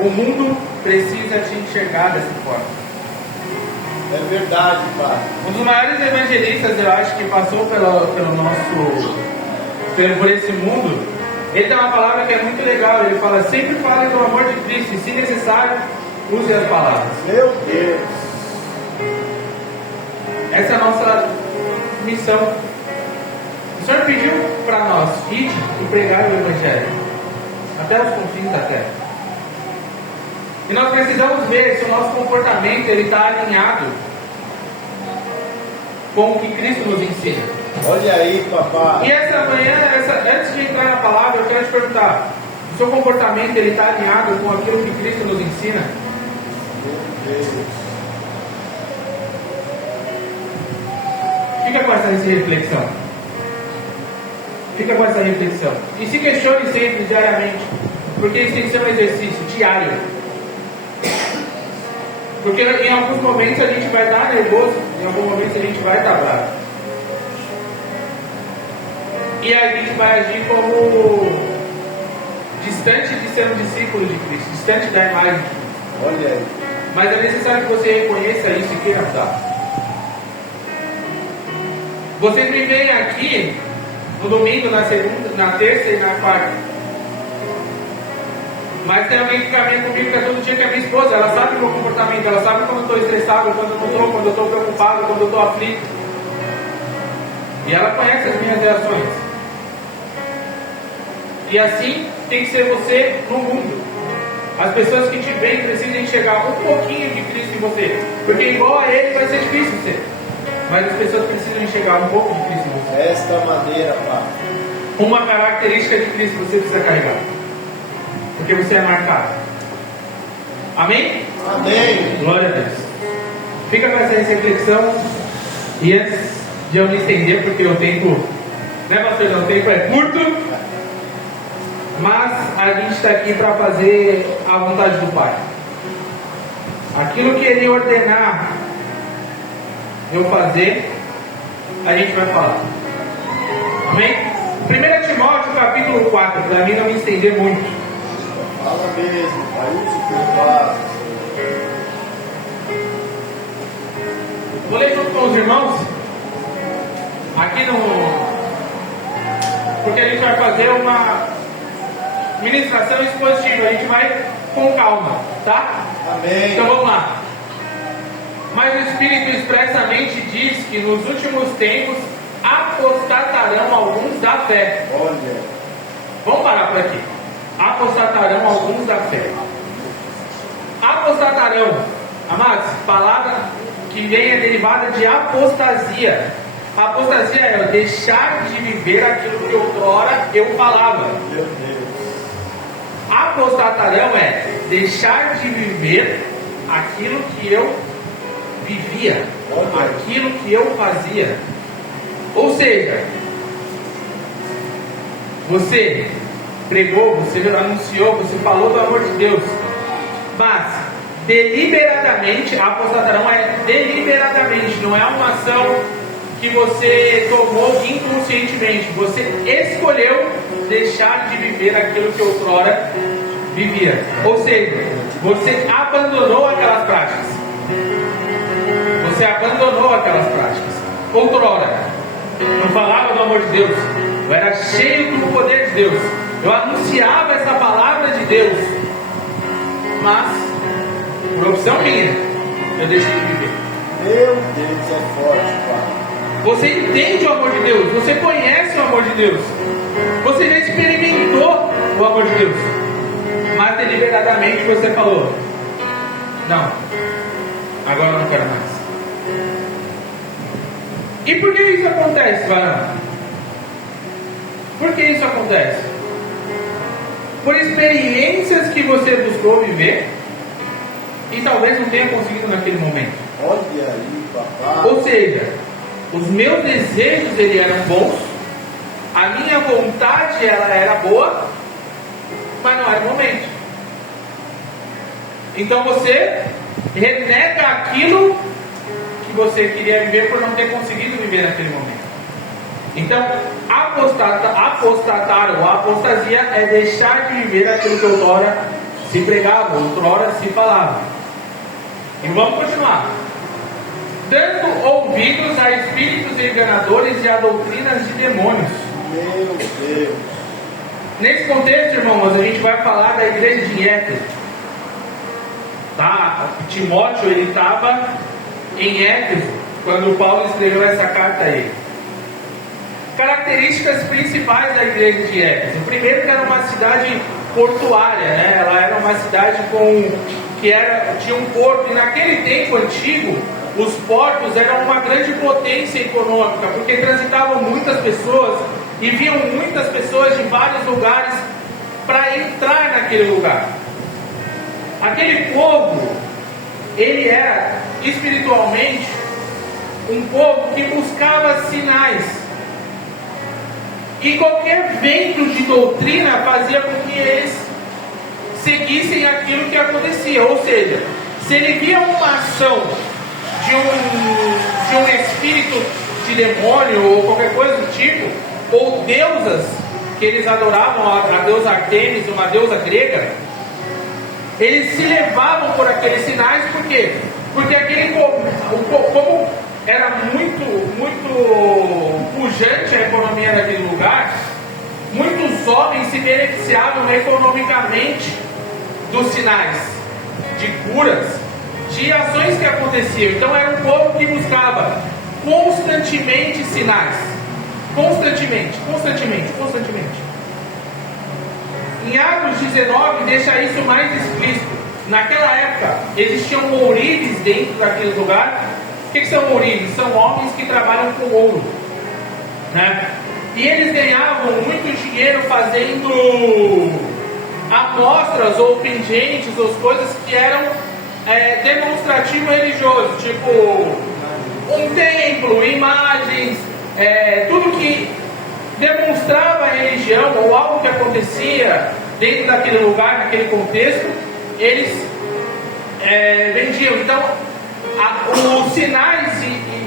O mundo precisa te enxergar dessa forma. É verdade, Pai. Um dos maiores evangelistas, eu acho, que passou por esse mundo, ele tem uma palavra que é muito legal. Ele fala: sempre fale do amor de Cristo, e se necessário, use as palavras. Meu Deus. Essa é a nossa missão. O Senhor pediu para nós ir e pregar o Evangelho até os confins da terra. E nós precisamos ver se o nosso comportamento está alinhado com o que Cristo nos ensina. Olha aí, papai. E essa manhã, antes de entrar na palavra, eu quero te perguntar: o seu comportamento está alinhado com aquilo que Cristo nos ensina? Meu Deus. Fica com essa reflexão. Fica com essa reflexão. E se questione sempre, diariamente. Porque isso tem que ser um exercício diário. Porque em alguns momentos a gente vai estar nervoso, em alguns momentos a gente vai estar bravo. E a gente vai agir como distante de ser um discípulo de Cristo, distante da imagem de Cristo. Olha aí. Mas é necessário que você reconheça isso e queira mudar. Vocês me veem aqui no domingo, na segunda, na terça e na quarta. Mas tem alguém que caminha comigo que é todo dia, que é minha esposa. Ela sabe o meu comportamento, ela sabe quando eu estou estressado, quando eu não estou, quando eu estou preocupado, quando eu estou aflito. E ela conhece as minhas reações. E assim tem que ser você no mundo. As pessoas que te veem precisam enxergar um pouquinho de Cristo em você. Porque igual a Ele vai ser difícil ser. Mas as pessoas precisam enxergar um pouco de Cristo em você. Desta maneira, Pai. Uma característica de Cristo você precisa carregar. Porque você é marcado. Amém? Amém. Glória a Deus. Fica com essa reflexão. E antes de eu me estender, porque o tempo, né, pastor? O tempo é curto. Mas a gente está aqui para fazer a vontade do Pai. Aquilo que Ele ordenar eu fazer, a gente vai falar. Amém? 1 Timóteo capítulo 4, para mim não me estender muito. Fala mesmo, Pai. Use o que eu faço. Vou ler junto com os irmãos. Aqui no... Porque a gente vai fazer uma ministração expositiva. A gente vai com calma, tá? Amém. Então vamos lá. Mas o Espírito expressamente diz que nos últimos tempos apostatarão alguns da fé. Olha. Vamos parar por aqui. Apostatarão alguns da fé. Apostatarão, amados, palavra que vem é derivada de apostasia. Apostasia é deixar de viver aquilo que outrora eu falava. Meu Deus. Apostatarão é deixar de viver aquilo que eu vivia, aquilo que eu fazia. Ou seja, você pregou, você anunciou, você falou do amor de Deus, mas deliberadamente, apostatarão é deliberadamente, não é uma ação que você tomou inconscientemente, você escolheu deixar de viver aquilo que outrora vivia. Ou seja, você abandonou aquelas práticas. Você abandonou aquelas práticas. Outrora, não falava do amor de Deus, eu era cheio do poder de Deus, eu anunciava essa palavra de Deus, mas por opção minha, eu deixei de viver. Meu Deus, é forte, Pai. Você entende o amor de Deus, você conhece o amor de Deus, você já experimentou o amor de Deus, mas deliberadamente você falou: não, agora eu não quero mais. E por que isso acontece, varão? Por que isso acontece? Por experiências que você buscou viver e talvez não tenha conseguido naquele momento. Olha aí, papai. Ou seja, os meus desejos eram bons, a minha vontade ela era boa, mas não era o momento. Então você renega aquilo que você queria viver por não ter conseguido viver naquele momento. Então, apostatar ou apostasia é deixar de viver aquilo que outrora se pregava, outrora se falava. E vamos continuar. Dando ouvidos a espíritos enganadores e a doutrinas de demônios. Meu Deus. Nesse contexto, irmãos, a gente vai falar da igreja de Éfeso. Tá? Timóteo, ele estava em Éfeso quando Paulo escreveu essa carta a ele. Características principais da igreja de Éfeso. Primeiro, que era uma cidade portuária, né? Ela era uma cidade tinha um porto, e naquele tempo antigo os portos eram uma grande potência econômica, porque transitavam muitas pessoas e vinham muitas pessoas de vários lugares para entrar naquele lugar. Aquele povo, ele era espiritualmente um povo que buscava sinais, e qualquer vento de doutrina fazia com que eles seguissem aquilo que acontecia. Ou seja, se ele via uma ação de um espírito de demônio ou qualquer coisa do tipo, ou deusas que eles adoravam, a deusa Artemis, uma deusa grega, eles se levavam por aqueles sinais. Por quê? Porque como era muito pujante a economia daquele lugar, muitos homens se beneficiavam economicamente dos sinais, de curas, de ações que aconteciam. Então era um povo que buscava constantemente sinais. Constantemente. Em Atos 19 deixa isso mais explícito. Naquela época existiam ourives dentro daquele lugar. O que são ourives? São homens que trabalham com ouro, né? E eles ganhavam muito dinheiro fazendo amostras ou pingentes ou coisas que eram demonstrativo religioso, tipo um templo, imagens, tudo que demonstrava a religião ou algo que acontecia dentro daquele lugar, naquele contexto, eles vendiam. Então os sinais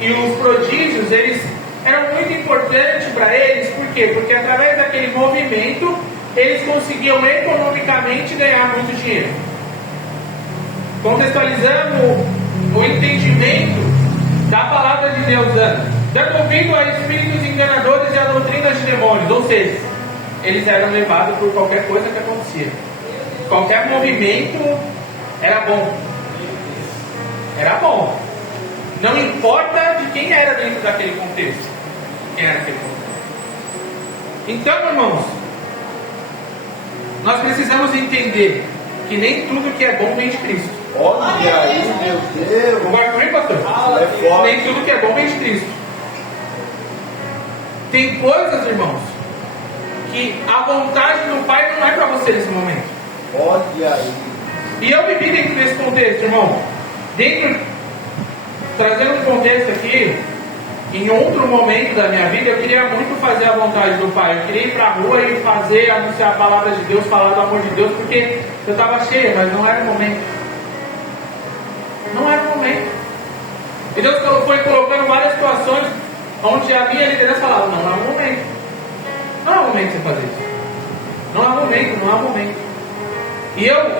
e os prodígios, eles eram muito importantes para eles. Por quê? Porque através daquele movimento eles conseguiam economicamente ganhar muito dinheiro. Contextualizando o entendimento da palavra de Deus, dando ouvido a espíritos enganadores e a doutrinas de demônios. Ou seja, eles eram levados por qualquer coisa que acontecia. Qualquer movimento era bom. Era bom. Não importa de quem era dentro daquele contexto. Quem era aquele contexto. Então, irmãos, nós precisamos entender que nem tudo que é bom vem de Cristo. Olha aí, meu Deus. Concorda comigo, pastor? Nem tudo que é bom vem de Cristo. Tem coisas, irmãos, que a vontade do Pai não é para você nesse momento. Olha aí. E eu vivi dentro desse contexto, irmão. Trazendo um contexto aqui, em outro momento da minha vida, eu queria muito fazer a vontade do Pai. Eu queria ir para a rua e anunciar a palavra de Deus, falar do amor de Deus, porque eu estava cheio, mas não era o momento. Não era o momento. E Deus foi colocando várias situações onde a minha liderança falava: não é o momento. Não é o momento de você fazer isso. Não é o momento. E eu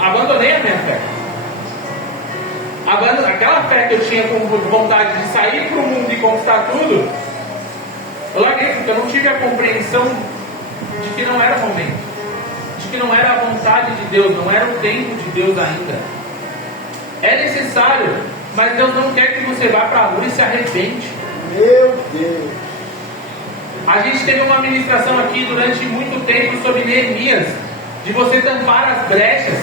abandonei a minha fé. Aquela fé que eu tinha com vontade de sair para o mundo e conquistar tudo, eu larguei, porque eu não tive a compreensão de que não era o momento, de que não era a vontade de Deus, não era o tempo de Deus ainda. É necessário, mas Deus não quer que você vá para a rua e se arrepende. Meu Deus. A gente teve uma ministração aqui durante muito tempo sobre Neemias, de você tampar as brechas.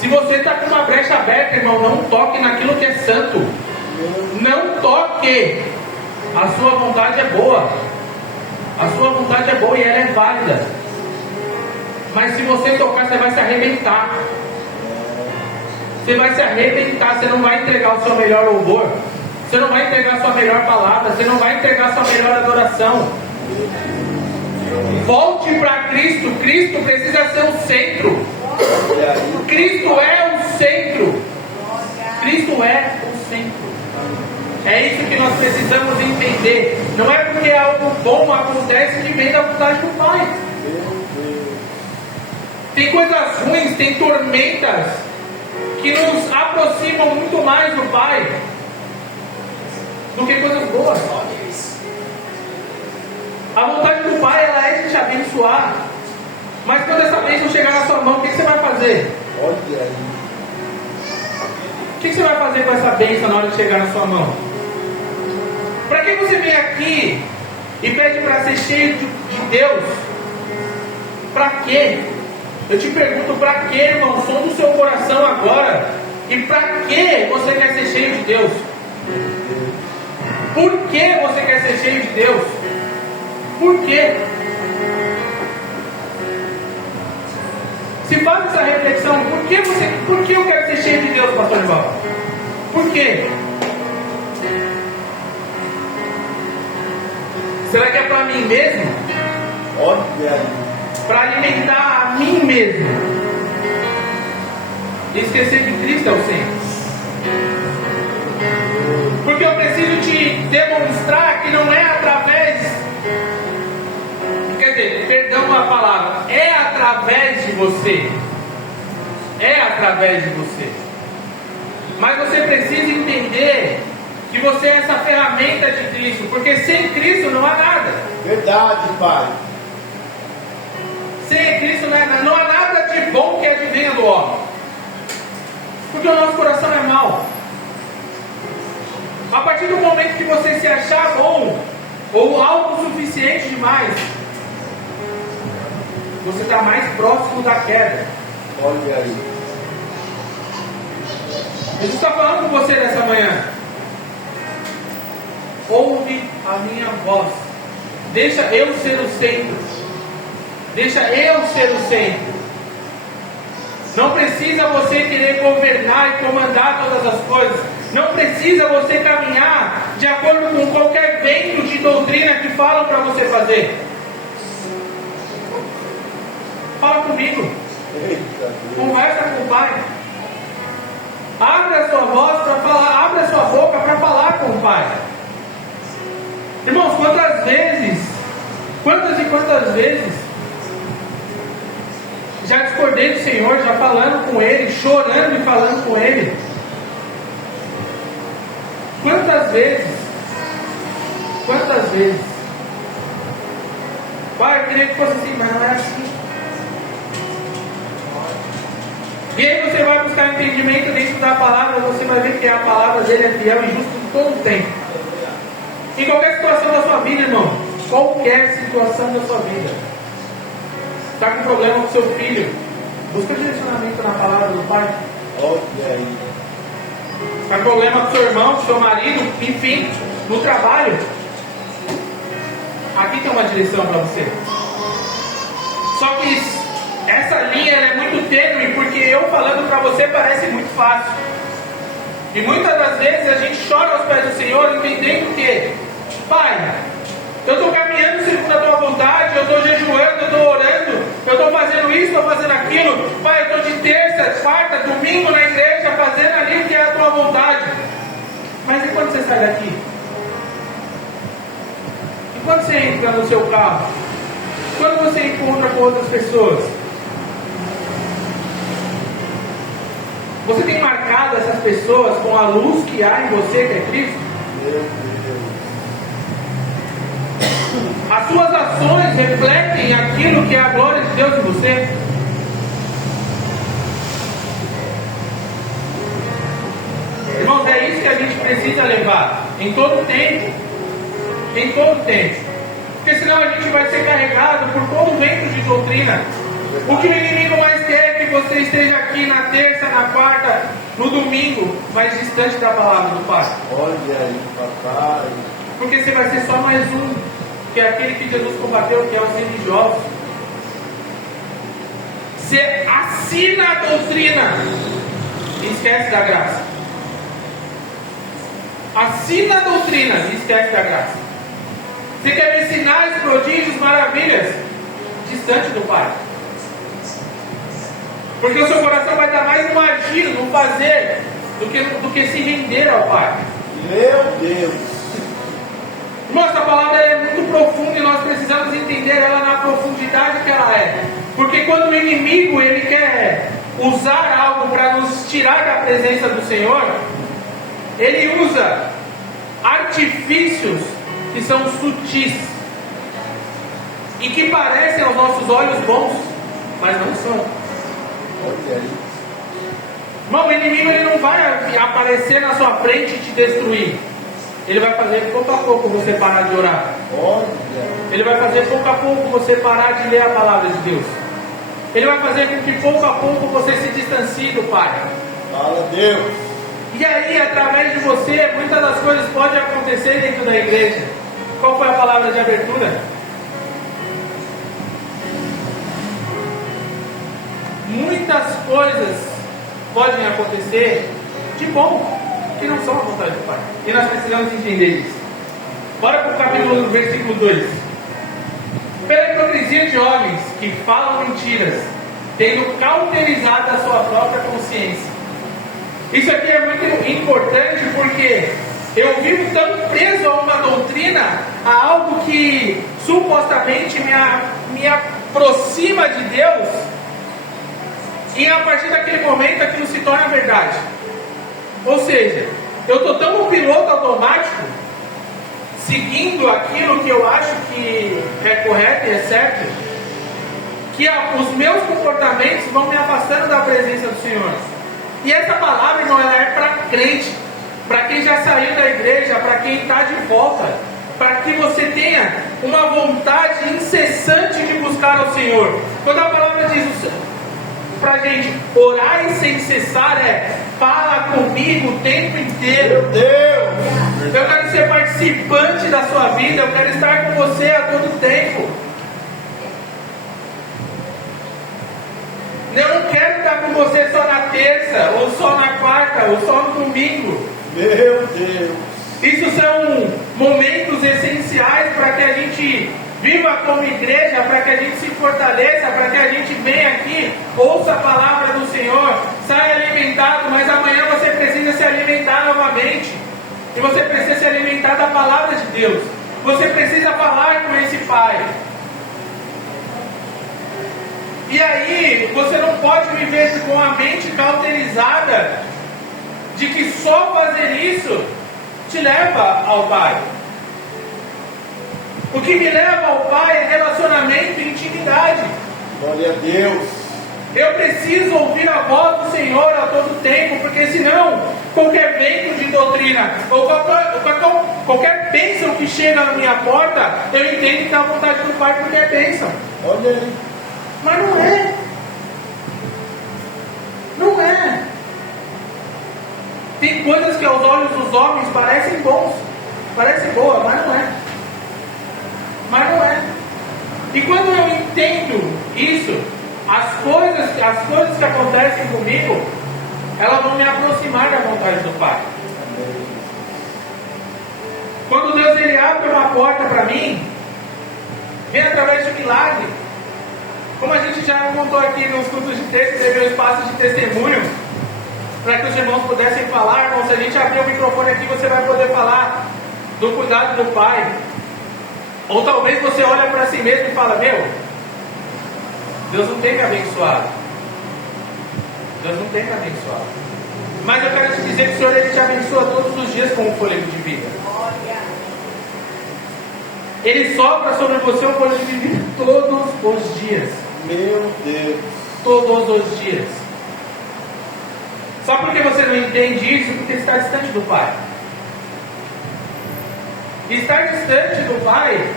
Se você está com uma brecha aberta, irmão, não toque naquilo que é santo. Não toque. A sua vontade é boa. A sua vontade é boa e ela é válida. Mas se você tocar, você vai se arrebentar. Você vai se arrebentar. Você não vai entregar o seu melhor louvor. Você não vai entregar a sua melhor palavra. Você não vai entregar a sua melhor adoração. Volte para Cristo. Cristo precisa ser o centro. Cristo é o centro. Cristo é o centro. É isso que nós precisamos entender. Não é porque algo bom acontece que vem da vontade do Pai. Tem coisas ruins, tem tormentas que nos aproximam muito mais do Pai do que coisas boas. A vontade do Pai, ela é de te abençoar. Mas quando essa bênção chegar na sua mão, o que você vai fazer? Olha aí. O que você vai fazer com essa bênção na hora de chegar na sua mão? Para que você vem aqui e pede para ser cheio de Deus? Para quê? Eu te pergunto, para quê, irmão? Som do seu coração agora. E para que você quer ser cheio de Deus? Por que você quer ser cheio de Deus? Por quê? Se faz essa reflexão, por que eu quero ser cheio de Deus, pastor Ival? Por quê? Será que é para mim mesmo? Olha aí. Para alimentar a mim mesmo? E esquecer que Cristo é o centro? Porque eu preciso te demonstrar que não é através, quer dizer, perdão a palavra, é através de você. É através de você. Mas você precisa entender que você é essa ferramenta de Cristo, porque sem Cristo não há nada. Verdade, Pai. Sem Cristo não há nada de bom que advenha do homem. Porque o nosso coração é mau. A partir do momento que você se achar bom ou autossuficiente demais, você está mais próximo da queda. Olha aí. Jesus está falando com você nessa manhã. Ouve a minha voz. Deixa eu ser o centro. Deixa eu ser o centro. Não precisa você querer governar e comandar todas as coisas. Não precisa você caminhar de acordo com qualquer vento de doutrina que falam para você fazer. Fala comigo. Eita, Conversa com o Pai. Abre a sua voz para falar, abre a sua boca para falar com o Pai. Irmãos, quantas e quantas vezes já discordei do Senhor, já falando com Ele, chorando e falando com Ele. Quantas vezes? Pai, eu queria que fosse assim, mas não é assim. E aí você vai buscar entendimento dentro da palavra, você vai ver que a palavra dele é fiel e justa em todo o tempo. Em qualquer situação da sua vida, irmão, qualquer situação da sua vida. Está com problema com seu filho, busca direcionamento na palavra do Pai. olha aí. Está com problema com seu irmão, com seu marido, enfim, no trabalho. Aqui tem uma direção para você. Só que essa linha é muito tênue, porque eu falando para você parece muito fácil. E muitas das vezes a gente chora aos pés do Senhor, entendendo que, Pai, eu estou caminhando segundo a tua vontade, eu estou jejuando, eu estou orando, eu estou fazendo isso, estou fazendo aquilo. Pai, eu estou de terça, quarta, domingo na igreja, fazendo ali o que é a tua vontade. Mas e quando você sai daqui? E quando você entra no seu carro? Quando você encontra com outras pessoas? Você tem marcado essas pessoas com a luz que há em você, que é Cristo? Meu Deus. As suas ações refletem aquilo que é a glória de Deus em você? Irmãos, é isso que a gente precisa levar em todo tempo. Em todo tempo. Porque senão a gente vai ser carregado por todo o vento de doutrina. O que o inimigo mais quer é que você esteja aqui na terça, na quarta, no domingo, mais distante da palavra do Pai. Olha aí, papai. Porque você vai ser só mais um, que é aquele que Jesus combateu, que é os religiosos. Você assina a doutrina e esquece da graça. Assina a doutrina e esquece da graça. Você quer ver sinais, prodígios, maravilhas, distante do Pai. Porque o seu coração vai estar mais no agir, no fazer, do que se render ao Pai. Meu Deus. Nossa palavra é muito profunda e nós precisamos entender ela na profundidade que ela é. Porque quando o inimigo ele quer usar algo para nos tirar da presença do Senhor, ele usa artifícios que são sutis e que parecem aos nossos olhos bons, mas não são. Irmão, o inimigo ele não vai aparecer na sua frente e te destruir. Ele vai fazer pouco a pouco você parar de orar. Ele vai fazer pouco a pouco você parar de ler a palavra de Deus. Ele vai fazer com que pouco a pouco você se distancie do Pai. Fala Deus. E aí, através de você, muitas das coisas podem acontecer dentro da igreja. Qual foi a palavra de abertura? Muitas coisas podem acontecer de bom, que não são a vontade do Pai. E nós precisamos entender isso. Bora para o capítulo, versículo 2. Pela hipocrisia de homens que falam mentiras, tendo cauterizado a sua própria consciência. Isso aqui é muito importante porque eu vivo tão preso a uma doutrina, a algo que supostamente me aproxima de Deus, e a partir daquele momento aquilo se torna verdade. Ou seja, eu estou tão no piloto automático, seguindo aquilo que eu acho que é correto e é certo, que os meus comportamentos vão me afastando da presença do Senhor. E essa palavra, irmão, ela é para crente, para quem já saiu da igreja, para quem está de volta, para que você tenha uma vontade incessante de buscar ao Senhor. Quando a palavra diz para a gente orar e sem cessar, fala comigo o tempo inteiro. Meu Deus! Eu quero ser participante da sua vida, eu quero estar com você a todo tempo. Eu não quero estar com você só na terça, ou só na quarta, ou só no domingo. Meu Deus! Isso são momentos essenciais para que a gente viva como igreja, para que a gente se fortaleça, para que a gente venha aqui, ouça a palavra do Senhor, saia alimentado, mas amanhã você precisa se alimentar novamente. E você precisa se alimentar da palavra de Deus. Você precisa falar com esse Pai. E aí, você não pode viver com a mente cauterizada de que só fazer isso te leva ao Pai. O que me leva ao Pai é relacionamento e intimidade. Glória a Deus. Eu preciso ouvir a voz do Senhor a todo tempo, porque senão qualquer vento de doutrina ou qualquer bênção que chega na minha porta, eu entendo que é a vontade do Pai porque é bênção. Olha aí. Mas não é. Não é. Tem coisas que aos olhos dos homens parecem bons, parecem boas, mas não é. Mas não é. E quando eu entendo isso, as coisas que acontecem comigo, elas vão me aproximar da vontade do Pai. Quando Deus ele abre uma porta para mim, vem através de um milagre. Como a gente já contou aqui nos cultos de texto, teve um espaço de testemunho para que os irmãos pudessem falar. Irmão, se a gente abrir o microfone aqui, você vai poder falar do cuidado do Pai. Ou talvez você olha para si mesmo e fala: meu, Deus não tem me abençoado. Deus não tem me abençoado. Mas eu quero te dizer que o Senhor ele te abençoa todos os dias com o fôlego de vida. Ele sopra sobre você o fôlego de vida todos os dias. Meu Deus. Todos os dias. Só porque você não entende isso, porque está distante do Pai. Estar distante do Pai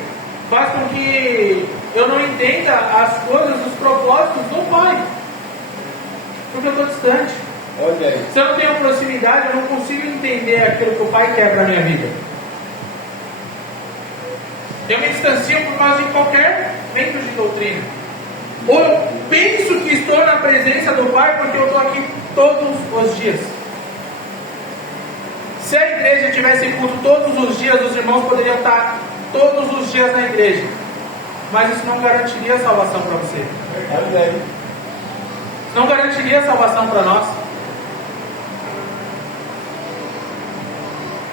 faz com que eu não entenda as coisas, os propósitos do Pai. Porque eu estou distante. Olha aí. Se eu não tenho proximidade, eu não consigo entender aquilo que o Pai quer para a minha vida. Eu me distancio por causa de qualquer vento de doutrina. Ou eu penso que estou na presença do Pai porque eu estou aqui todos os dias. Se a igreja tivesse culto todos os dias, os irmãos poderiam estar todos os dias na igreja. Mas isso não garantiria a salvação para você. Olha aí. Não garantiria a salvação para nós.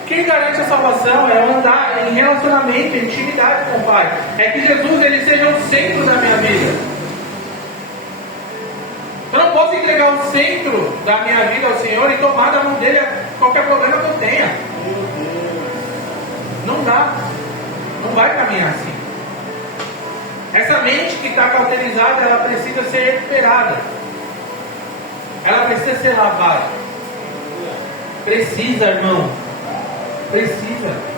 Quem garante a salvação é andar em relacionamento, em intimidade com o Pai. É que Jesus ele seja o centro da minha vida. posso entregar o centro da minha vida ao Senhor e tomar da mão dele qualquer problema que eu tenha. Não dá. Não vai caminhar assim. Essa mente que está cauterizada, ela precisa ser recuperada. Ela precisa ser lavada. Precisa, irmão. Precisa.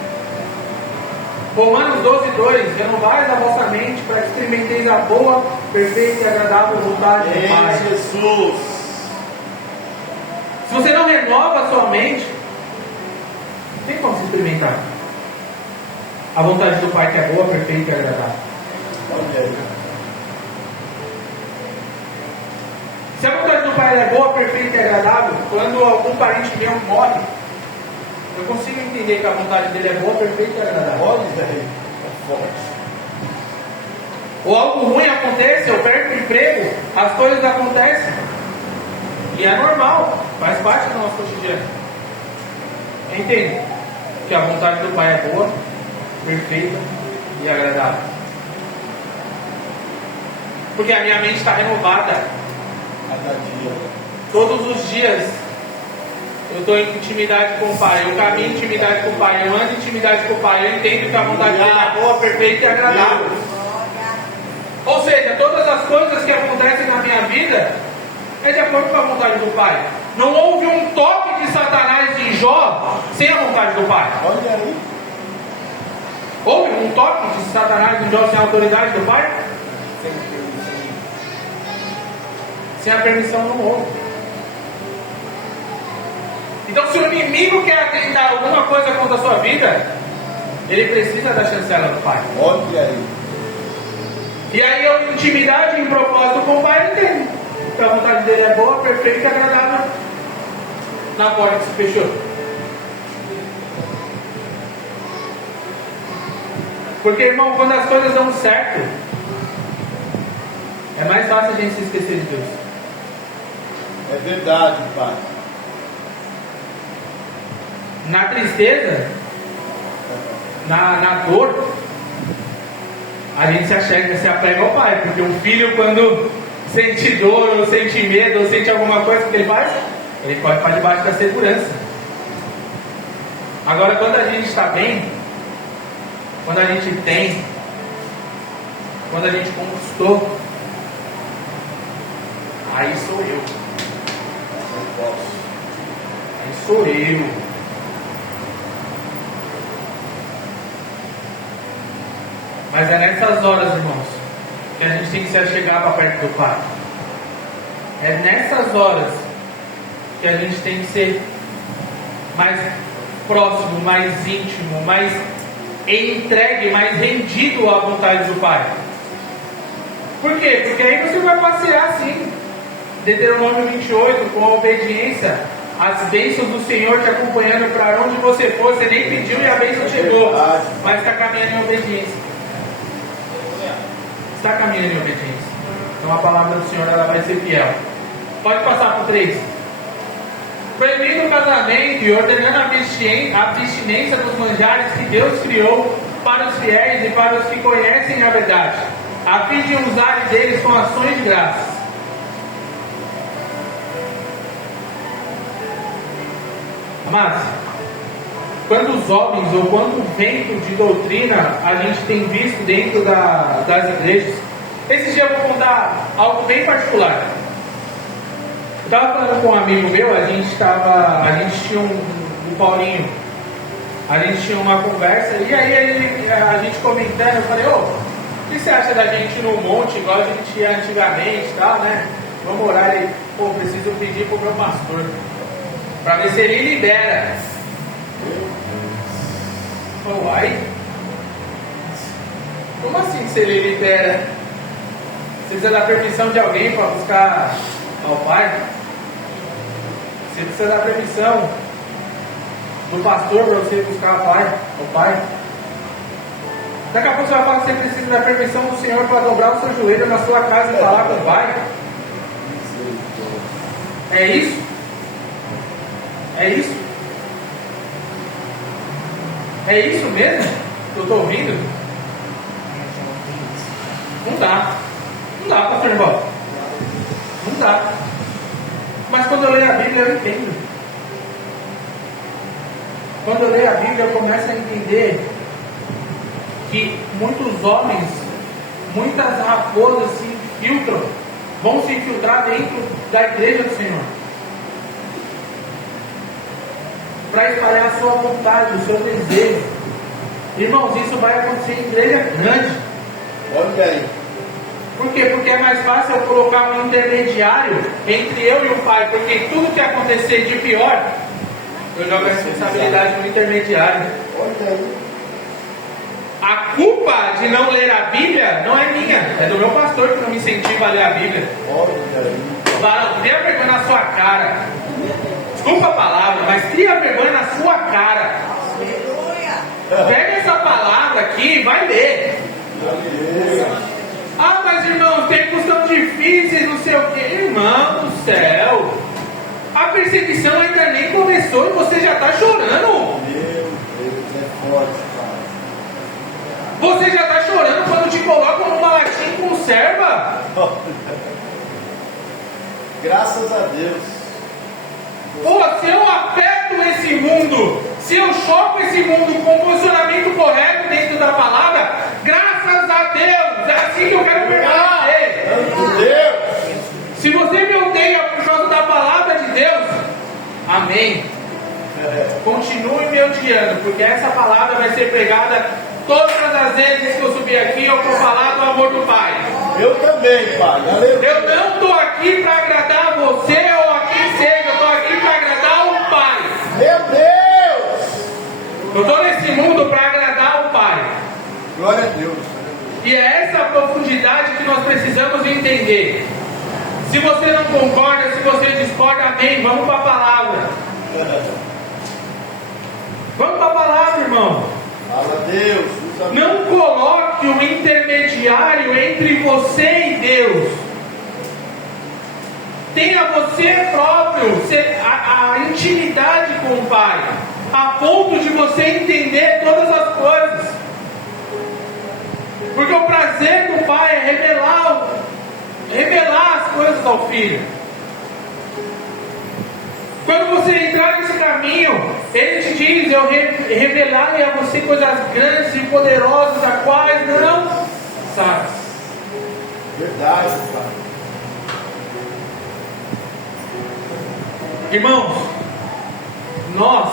Romanos 12:2: renovai a vossa mente para que experimenteis a boa, perfeita e agradável vontade do Pai. Jesus. Se você não renova a sua mente, não tem como se experimentar a vontade do Pai, que é boa, perfeita e agradável. Olha aí. Se a vontade do Pai é boa, perfeita e agradável, quando algum parente meu morre, eu consigo entender que a vontade dele é boa, perfeita e agradável. Olha aí. É forte. Ou algo ruim acontece, eu perco o emprego, as coisas acontecem. E é normal, faz parte do nosso cotidiano. Entende que a vontade do Pai é boa, perfeita e agradável. Porque a minha mente está renovada. Cada dia. Todos os dias eu estou em intimidade com o Pai, eu caminho em intimidade com o Pai, eu ando em intimidade com o Pai, eu entendo que a vontade dele é boa, perfeita e agradável. Ou seja, todas as coisas que acontecem na minha vida é de acordo com a vontade do Pai. Não houve um toque de Satanás em Jó sem a vontade do Pai. Olha aí. Houve um toque de Satanás em Jó sem a autoridade do Pai? Sem a permissão não houve. Então, se o inimigo quer atentar alguma coisa contra a sua vida, ele precisa da chancela do Pai. Olha aí. E aí, eu, intimidade e em propósito com o Pai, entendo que a vontade dele é boa, perfeita e agradável na porta que se fechou. Porque, irmão, quando as coisas dão certo, é mais fácil a gente se esquecer de Deus. É verdade, Pai. Na tristeza, na dor, a gente se apega ao Pai. Porque um filho, quando sente dor, ou sente medo, ou sente alguma coisa, o que ele faz? Ele corre para debaixo da segurança. Agora, quando a gente está bem, quando a gente tem, quando a gente conquistou, aí sou eu. Eu posso. Aí sou eu. Mas é nessas horas, irmãos, que a gente tem que se achegar para perto do Pai. É nessas horas que a gente tem que ser mais próximo, mais íntimo, mais entregue, mais rendido à vontade do Pai. Por quê? Porque aí você vai passear assim. Deuteronômio 28, com a obediência, as bênçãos do Senhor te acompanhando para onde você for. Você nem pediu e a bênção chegou, mas está caminhando em obediência. Está caminhando em obediência. Então a palavra do Senhor, ela vai ser fiel. Pode passar para o 3. Proibindo o casamento e ordenando a abstinência dos manjares que Deus criou para os fiéis e para os que conhecem a verdade, a fim de usarem deles com ações de graças. Mas, quando os homens ou quando o vento de doutrina a gente tem visto dentro das igrejas, esse dia eu vou contar algo bem particular. Eu estava falando com um amigo meu, a gente tinha o Paulinho, a gente tinha uma conversa, e aí a gente comentando, eu falei, o que você acha da gente ir no monte, igual a gente ia antigamente e tal, né? Vamos orar. Ele, preciso pedir pro meu pastor, para ver se ele libera. Uai, como assim se ele libera? Você precisa da permissão de alguém para buscar ao Pai? Você precisa da permissão do pastor para você buscar ao Pai? Daqui a pouco você vai falar que você precisa da permissão do Senhor para dobrar o seu joelho na sua casa e falar com o Pai. É isso? É isso? É isso mesmo que eu estou ouvindo? Não dá. Não dá, pastor Irmão. Não dá. Bíblia eu entendo. Quando eu leio a Bíblia eu começo a entender que muitos homens, muitas raposas se infiltram, vão se infiltrar dentro da igreja do Senhor, para espalhar a sua vontade, o seu desejo. Irmãos, isso vai acontecer em igreja grande. Olha aí. Por quê? Porque é mais fácil eu colocar um intermediário entre eu e o Pai, porque tudo que acontecer de pior, eu jogo a responsabilidade no intermediário. Olha aí. A culpa de não ler a Bíblia não é minha, é do meu pastor que não me incentiva a ler a Bíblia. Olha aí. Fala, cria vergonha na sua cara. Desculpa a palavra, mas cria vergonha na sua cara. Pega essa palavra aqui e vai ler. Ah, mas irmão, tempos tão difíceis, não sei o que. Irmão do céu, a perseguição ainda nem começou e você já está chorando. Meu Deus, é forte, cara. Você já está chorando quando te colocam numa latinha com conserva. Graças a Deus. Pô, se eu aperto esse mundo, se eu choco esse mundo com o posicionamento correto dentro da palavra, graças a Deus, é assim que eu quero permanecer. Meu Deus. Se você me odeia por causa da palavra de Deus, amém. Continue me odiando, porque essa palavra vai ser pregada todas as vezes que eu subir aqui, eu vou falar do amor do Pai. Eu também, Pai. Aleluia. Eu não estou aqui para agradar você ou a quem seja, eu estou aqui para agradar o Pai. Meu Deus. Eu estou nesse mundo para agradar o Pai. Glória a Deus. E é essa profundidade que nós precisamos entender. Se você não concorda, se você discorda, amém. Vamos para a palavra. Vamos para a palavra, irmão. Fala a Deus. Não coloque um intermediário entre você e Deus. Tenha você próprio a intimidade com o Pai, a ponto de você entender todas as coisas. Porque o prazer do Pai é revelar as coisas ao Filho. Quando você entrar nesse caminho, Ele te diz: eu revelarei a você coisas grandes e poderosas, a quais não sabes. Verdade, Pai. Irmãos, nós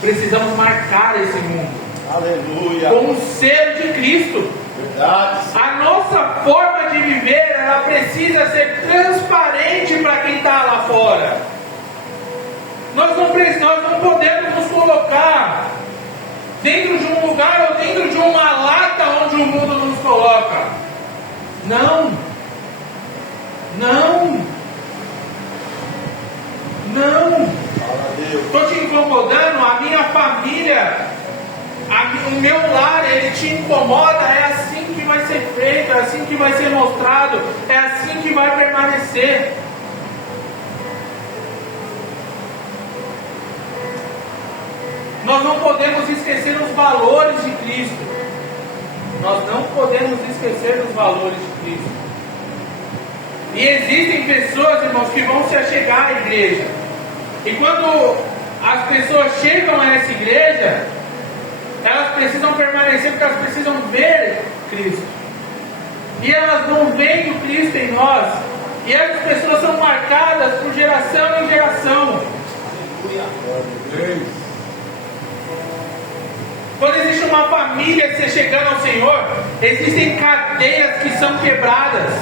precisamos marcar esse mundo Aleluia. com o selo de Cristo. Verdade. A nossa forma de viver, ela precisa ser transparente para quem está lá fora. Nós não podemos nos colocar dentro de um lugar ou dentro de uma lata onde o mundo nos coloca. Não. Fala a Deus. Estou te incomodando, a minha família, o meu lar, ele te incomoda, é assim que vai ser feito, é assim que vai ser mostrado, é assim que vai permanecer. Nós não podemos esquecer os valores de Cristo. Nós não podemos esquecer os valores de Cristo. E existem pessoas, irmãos, que vão se achegar à igreja. E quando as pessoas chegam a essa igreja, elas precisam permanecer porque elas precisam ver Cristo. E elas não veem o Cristo em nós. E essas pessoas são marcadas por geração em geração. Quando existe uma família se chegando ao Senhor, existem cadeias que são quebradas.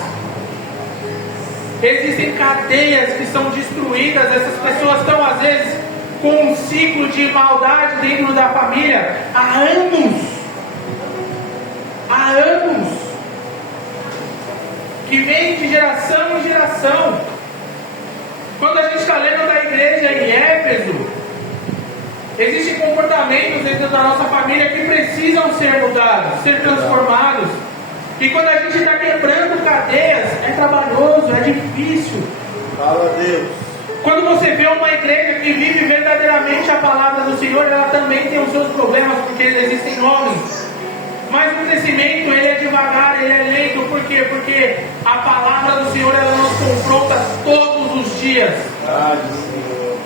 Existem cadeias que são destruídas. Essas pessoas estão às vezes com um ciclo de maldade dentro da família há anos. Há anos. Que vem de geração em geração. Quando a gente está lendo da igreja em Éfeso, existem comportamentos dentro da nossa família que precisam ser mudados, ser transformados. E quando a gente está quebrando cadeias, é trabalhoso, é difícil. Fala a Deus. Quando você vê uma igreja que vive verdadeiramente a palavra do Senhor, ela também tem os seus problemas, porque existem homens. Mas o crescimento, ele é devagar, ele é lento. Por quê? Porque a palavra do Senhor, ela nos confronta todos os dias. Senhor.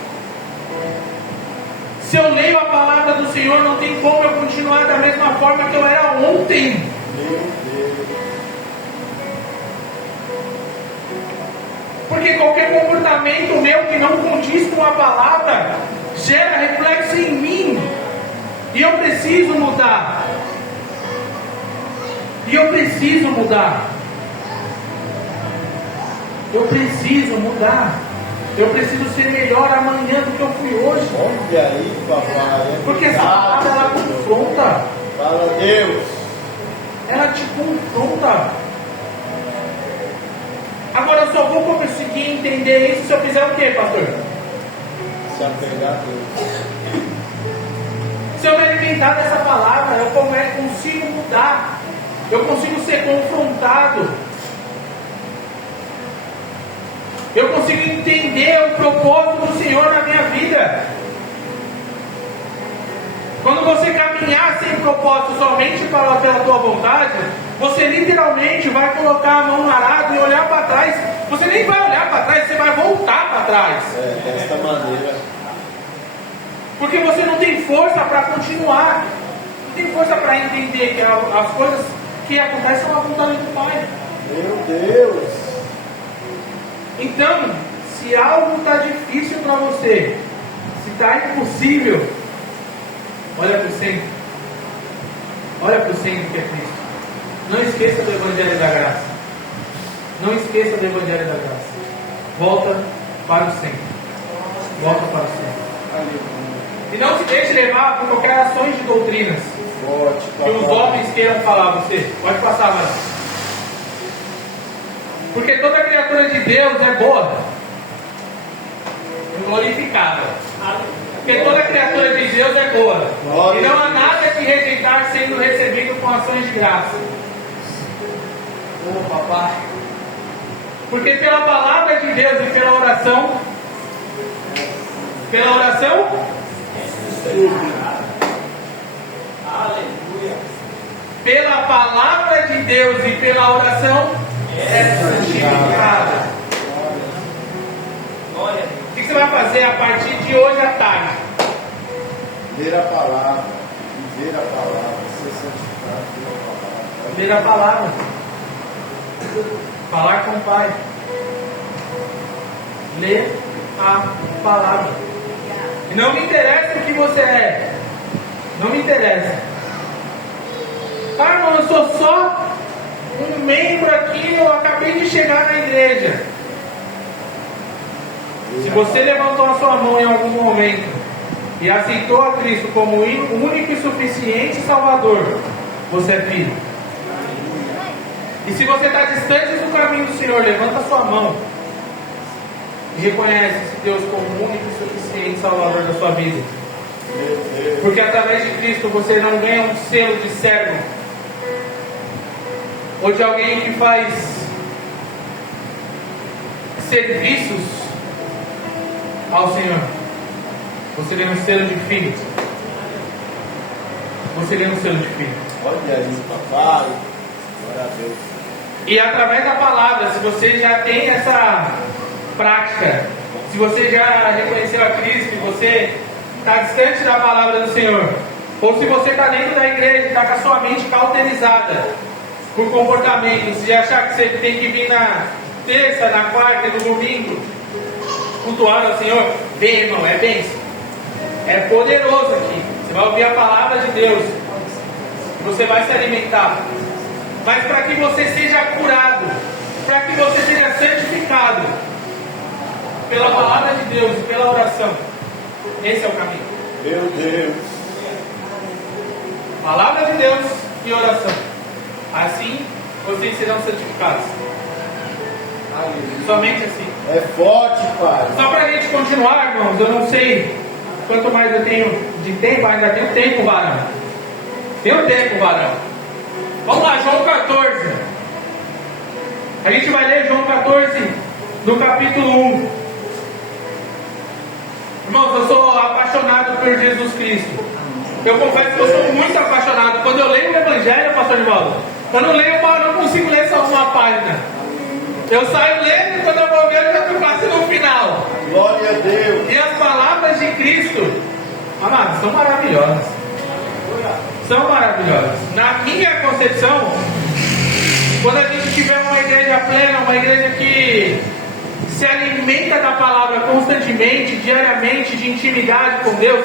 Se eu leio a palavra do Senhor, não tem como eu continuar da mesma forma que eu era ontem. Meu Deus. Porque qualquer comportamento meu que não condiz com a palavra gera reflexo em mim. E eu preciso mudar. Eu preciso mudar. Eu preciso ser melhor amanhã do que eu fui hoje. Olha aí, papai. Porque essa palavra ela confronta. Fala, Deus. Ela te confronta. Agora eu só vou conseguir entender isso se eu fizer o quê, pastor? Se apegar a Deus. Se eu me alimentar dessa palavra, eu consigo mudar. Eu consigo ser confrontado. Eu consigo entender o propósito do Senhor na minha vida. Quando você caminhar sem propósito somente pela tua vontade, você literalmente vai colocar a mão no arado e olhar para trás. Você nem vai olhar para trás, você vai voltar para trás. Desta maneira. Porque você não tem força para continuar. Não tem força para entender que as coisas que acontecem são a vontade do Pai. Meu Deus. Então, se algo está difícil para você, se está impossível, olha para o centro. Olha para o centro que é Cristo. Não esqueça do Evangelho da Graça. Não esqueça do Evangelho da Graça. Volta para o centro. Volta para o centro. E não se deixe levar por qualquer ações de doutrinas que os homens queiram falar a você. Pode passar, mano. Porque toda criatura de Deus é boa, glorificada. Porque toda criatura de Deus é boa. E não há nada que rejeitar sendo recebido com ações de graça. Oh, papai. Porque pela palavra de Deus e pela oração, aleluia. Pela palavra de Deus e pela oração é santificada. O que você vai fazer a partir de hoje à tarde? Ler a palavra, viver a palavra, ser santificado pela palavra. Ler a palavra. Falar com o Pai. Ler a palavra. E não me interessa o que você é. Não me interessa. Ah, irmão, eu sou só um membro aqui, eu acabei de chegar na igreja. Se você levantou a sua mão em algum momento e aceitou a Cristo como o único e suficiente Salvador, você é filho. E se você está distante do caminho do Senhor, levanta a sua mão e reconhece esse Deus como o único e suficiente Salvador da sua vida. Porque através de Cristo você não ganha um selo de servo ou de alguém que faz serviços ao Senhor. Você ganha um selo de filho. Você ganha um selo de filho. Olha isso, papai. Glória a Deus. E através da palavra, se você já tem essa prática, se você já reconheceu a Cristo, e você está distante da palavra do Senhor, ou se você está dentro da igreja e está com a sua mente cauterizada por comportamentos, e achar que você tem que vir na terça, na quarta e no domingo cultuar ao Senhor, bem, irmão, é bênção, é poderoso aqui. Você vai ouvir a palavra de Deus, você vai se alimentar, mas para que você seja curado, para que você seja santificado pela palavra de Deus e pela oração, esse é o caminho. Meu Deus. Palavra de Deus e oração. Assim vocês serão santificados. Somente assim. É forte, pai. Só para a gente continuar, irmãos, eu não sei quanto mais eu tenho de tempo, ainda tenho tempo, varão. Tenho tempo, varão. Vamos lá, João 14. A gente vai ler João 14, no capítulo 1. Irmãos, eu sou apaixonado por Jesus Cristo. Eu confesso que eu sou muito apaixonado. Quando eu leio o Evangelho, pastor Nivaldo, eu não consigo ler só uma página. Eu saio lendo e quando eu vou ver, eu já estou quase no final. são maravilhosas. São maravilhosas. Na minha concepção, quando a gente tiver uma igreja plena, uma igreja que se alimenta da palavra constantemente, diariamente, de intimidade com Deus,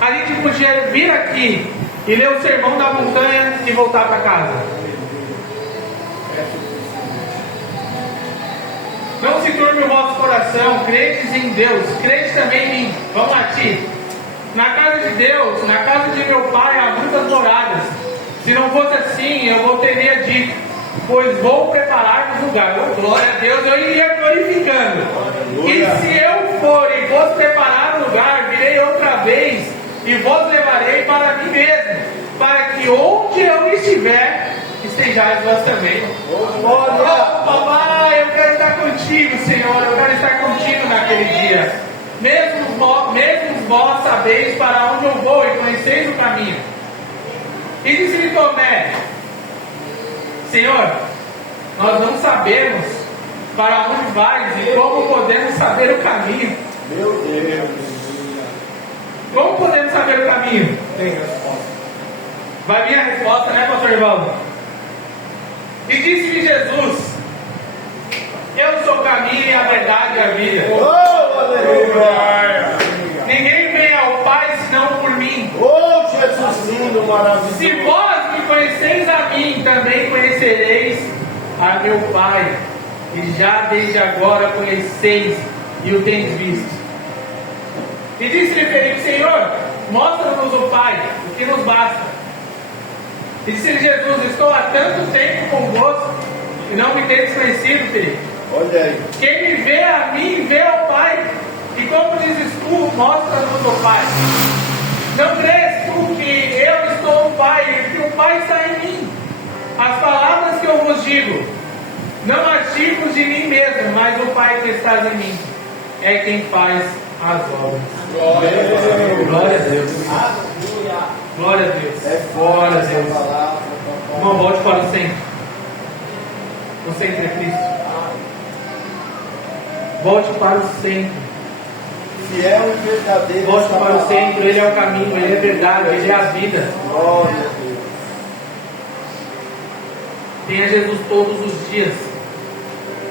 a gente podia vir aqui e ler o sermão da montanha e voltar para casa. Não se turbe o vosso coração, credes em Deus, crede também em mim. Vamos lá, Ti. Na casa de Deus, na casa de meu Pai, há muitas moradas. Se não fosse assim, eu teria dito, pois vou preparar-vos lugar. Oh, glória a Deus, eu iria glorificando. E se eu for e vos preparar lugar, virei outra vez e vos levarei para mim mesmo, para que onde eu estiver, estejais vós também. Oh, papai, eu quero estar contigo, Senhor, eu quero estar contigo naquele dia. Mesmo vós sabeis para onde eu vou e conheceis o caminho. E disse-lhe Tomé, Senhor, nós não sabemos para onde vais e como podemos saber o caminho. Meu Deus. Como podemos saber o caminho? Tem resposta. Vai vir a resposta, né, pastor Ivaldo? E disse-lhe Jesus, eu sou o caminho e a verdade e a vida. Oh, aleluia. Ninguém vem ao Pai senão por mim. Oh, Jesus lindo, maravilhoso. Se vós me conheceis a mim, também conhecereis a meu Pai. E já desde agora conheceis e o tendes visto. E disse-lhe Felipe, Senhor, mostra-nos o Pai, o que nos basta. E disse-lhe Jesus, estou há tanto tempo convosco e não me tendes conhecido, Felipe. Olha aí. Quem me vê a mim, vê ao Pai. E como dizes tu, mostra-nos o Pai. Não crês tu que eu estou no Pai e que o Pai está em mim? As palavras que eu vos digo, não as digo de mim mesmo, mas o Pai que está em mim é quem faz as obras. Glória a Deus. Glória a Deus. É Glória a essa Deus. palavra, Irmão, volte para o centro. O centro é Cristo. Volte para o centro. Fiel e verdadeiro. Volte essa para o palavra. centro. Ele é o caminho, Ele é verdade, Ele é a vida. Glória a Deus. Tenha Jesus todos os dias.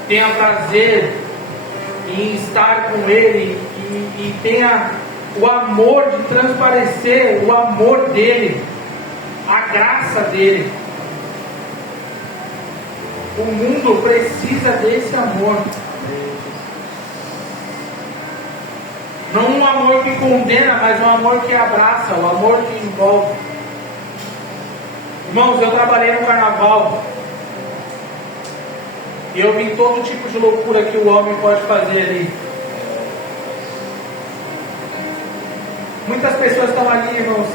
Tenha prazer em estar com Ele e tenha o amor de transparecer o amor dEle, a graça dEle. O mundo precisa desse amor. Não um amor que condena, mas um amor que abraça, um amor que envolve. Irmãos, eu trabalhei no carnaval e eu vi todo tipo de loucura que o homem pode fazer ali. Muitas pessoas estão ali, irmãos,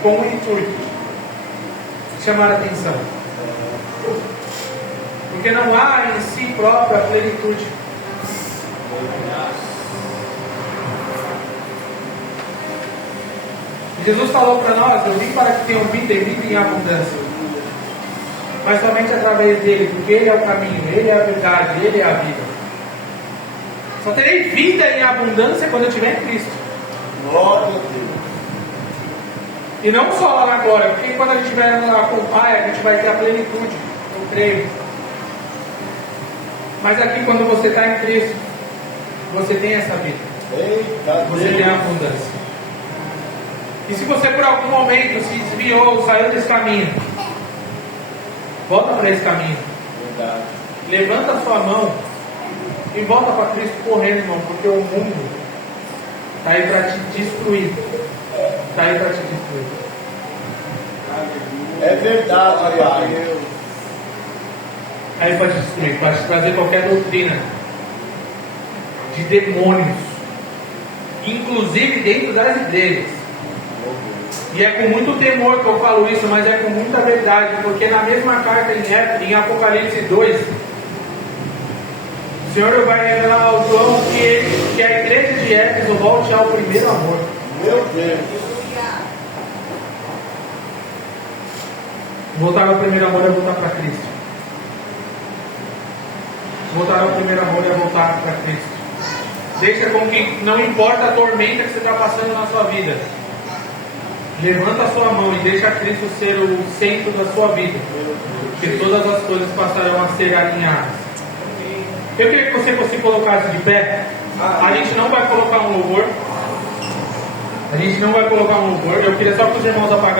com o intuito de chamar a atenção. Porque não há em si própria plenitude. Jesus falou para nós, eu vim para que tenham vida e vida em abundância. Mas somente através dele, porque ele é o caminho, ele é a verdade, ele é a vida. Só terei vida em abundância quando eu estiver em Cristo. Glória a Deus. E não só lá na glória, porque quando a gente estiver lá com o Pai, a gente vai ter a plenitude, eu creio. Mas aqui, quando você está em Cristo, você tem essa vida. Eita Você Deus. tem a abundância. E se você por algum momento se desviou, saiu desse caminho, volta para esse caminho. Verdade. Levanta a sua mão e volta para Cristo correndo, irmão, porque o mundo está aí para te destruir. Está aí para te destruir. É verdade, Pai. Aí para te destruir, para te trazer qualquer doutrina de demônios, inclusive dentro das igrejas. E é com muito temor que eu falo isso, mas é com muita verdade, porque na mesma carta em Apocalipse 2, o Senhor vai revelar ao João que a igreja de Éfeso volte ao primeiro amor. Meu Deus. Voltar ao primeiro amor é voltar para Cristo. Voltar ao primeiro amor é voltar para Cristo. Deixa com que não importa a tormenta que você está passando na sua vida. Levanta a sua mão e deixa Cristo ser o centro da sua vida, que todas as coisas passarão a ser alinhadas. Eu queria que você se colocasse de pé. A gente não vai colocar um louvor. Eu queria só que os irmãos apagassem.